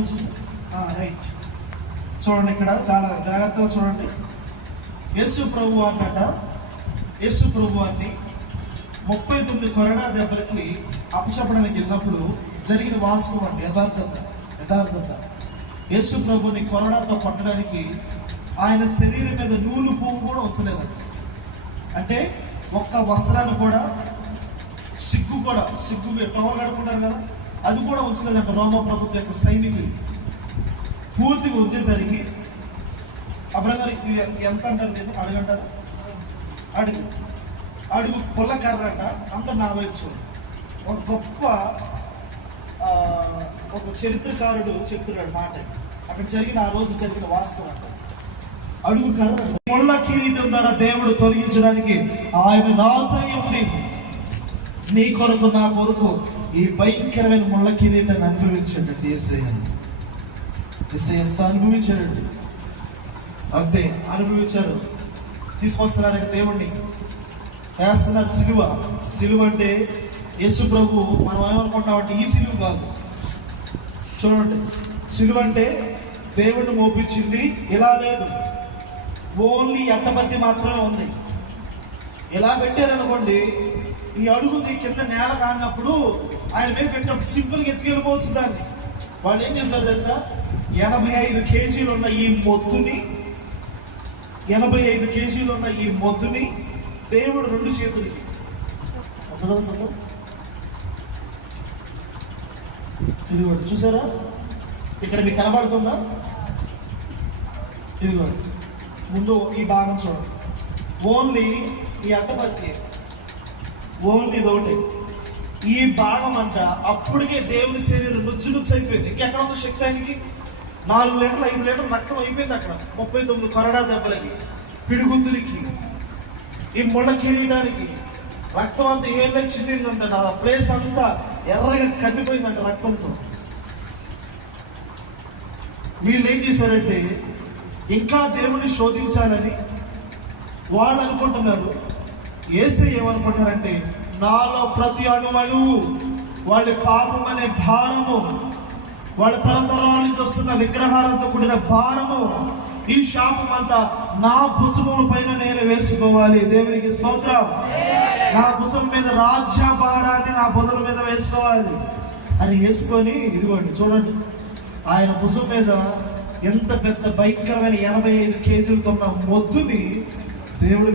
కూర్చుంది. రైట్. చూడండి, ఇక్కడ చాలా జాగ్రత్తగా చూడండి. యేసు ప్రభు వారిని 39 కొరడా దెబ్బలకి అప్పచెప్పడానికి వెళ్ళినప్పుడు జరిగిన వాస్తవం అండి, యథార్థత. యేసు ప్రభుని కొరడాతో కొట్టడానికి ఆయన శరీరం మీద నూలు పువ్వు కూడా ఉంచలేదండి. అంటే ఒక్క వస్త్రాన్ని కూడా, సిగ్గు టవర్ కడుకుంటారు కదా, అది కూడా ఉంచలేదంట. రోమ ప్రభుత్వం యొక్క సైనికులు పూర్తిగా ఉంచేసరికి అబ్రహం ఎంత అంటారు, నేను అడుగంటారు, అడుగు పుల్లకర్ర అంట. అందరు నా వైపు చూడండి. ఒక గొప్ప ఒక చరిత్రకారుడు చెప్తున్నాడు మాట. అక్కడ ఆ రోజు జరిగిన వాస్తవం అంట. అడుగు కర్ర ముళ్ళ కిరీటం ద్వారా దేవుడు తొలగించడానికి ఆయన రాజయ్యుని నీ కొరకు నా కొరకు ఈ భయంకరమైన ముళ్ళ కిరీటాన్ని అనుభవించాడండి. యేసయ్య ఎంత అనుభవించాడండి, అంతే అనుభవించాడు. తీసుకొస్తున్నారు దేవుణ్ణి, వేస్తున్నారు సిలువ అంటే యేసు ప్రభు మనం ఏమనుకుంటామంటే ఈ సిలువ కాదు. చూడండి, సిలువ అంటే దేవుణ్ణి మోపించింది ఇలా లేదు, ఓన్లీ అట్టబద్ది మాత్రమే ఉంది. ఇలా పెట్టారనుకోండి, ఈ అడుగుది కింద నేల కానప్పుడు ఆయన మీద పెట్టినప్పుడు సింపుల్గా ఎత్తుకెళ్ళిపోవచ్చు దాన్ని. వాళ్ళు ఏం చేశారు తెలుసా, 85 కేజీలు ఉన్న ఈ మొద్దుని 85 కేజీలు ఉన్న ఈ మొద్దుని దేవుడు 2 చేతులకి, ఇదిగోండి చూసారా, ఇక్కడ మీకు కనబడుతుందా, ఇదిగోండి ముందు ఈ భాగం చూడండి. ఓన్లీ ఈ అట్టపత్తి, ఓన్లీ ఇదొకటి. ఈ భాగం అంట అప్పటికే దేవుని శరీరం నుచ్చు అయిపోయింది. ఇంకెక్కడ ఉందో శక్తి ఆయనకి? 4 లీటర్లు 5 లీటర్లు రక్తం అయిపోయింది అక్కడ. 39 కొరడా దెబ్బలకి, పిడిగుద్దులకి, ఈ ముళ్ళ కిరీటానికి రక్తం అంతా ఏళ్ళే చిందిందంట. ఆ ప్లేస్ అంతా ఎర్రగా కందిపోయిందంట రక్తంతో. వీళ్ళు ఏం చేశారంటే ఇంకా దేవుణ్ణి శోధించాలని వాళ్ళు అనుకుంటున్నారు. యేసయ్య ఏమనుకుంటారంటే నాలో ప్రతి అణువణువు వాళ్ళ పాపం అనే భారము, వాళ్ళ తరతరాల నుంచి వస్తున్న విగ్రహాలతో కూడిన భారము, ఈ శాపం అంతా నా భుజముల పైన నేను వేసుకోవాలి. దేవునికి స్తోత్రం. నా భుజం మీద రాజ్య భారాన్ని నా భుజం మీద వేసుకోవాలి అని వేసుకొని, ఇదిగోండి చూడండి, ఆయన భుజం మీద ఎంత పెద్ద భయంకరమైన 85 కేజీలతో ఉన్న మొద్దుని దేవుడు